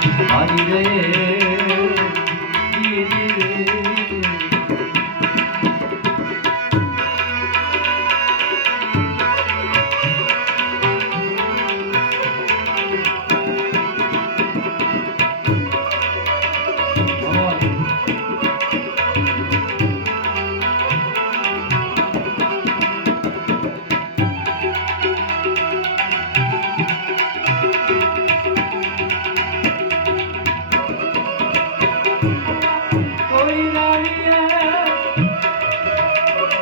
હરિ રે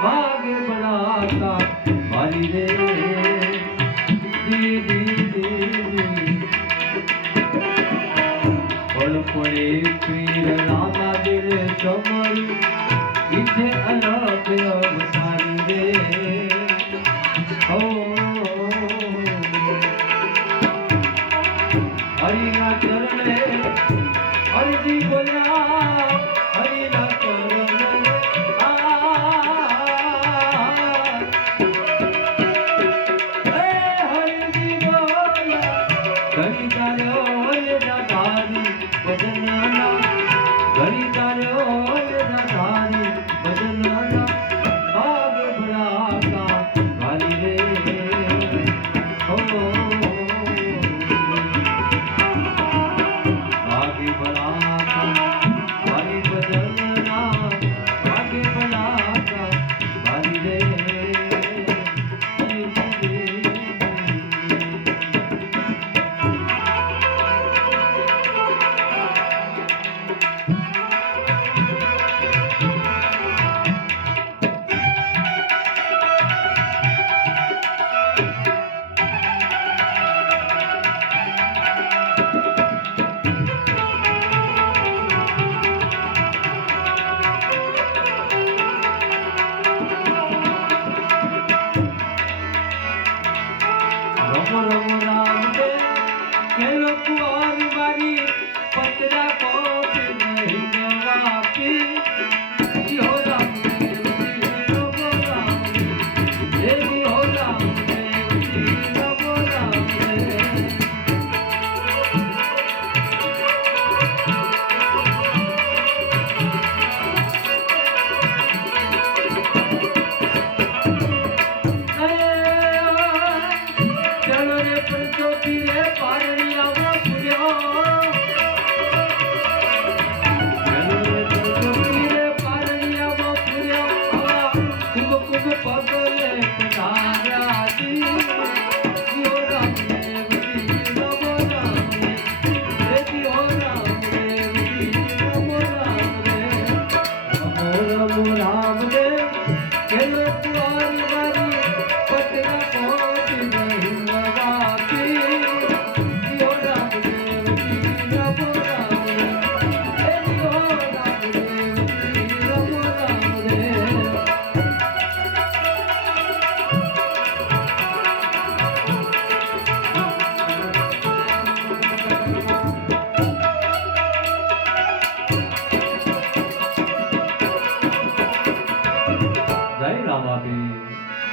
भाग बढ़ाता भाई रे। दीदी दीदी। पल पड़े पीर लाला दिल चमल इथे अलग अब सारी रे। ओ हरी ना चरने हरी जी बोलिया জানো পরম রামদেব হেলো কুয়ার বাড়ি পত্রা பெருஞ்சோத்திலே பாரணியாம்.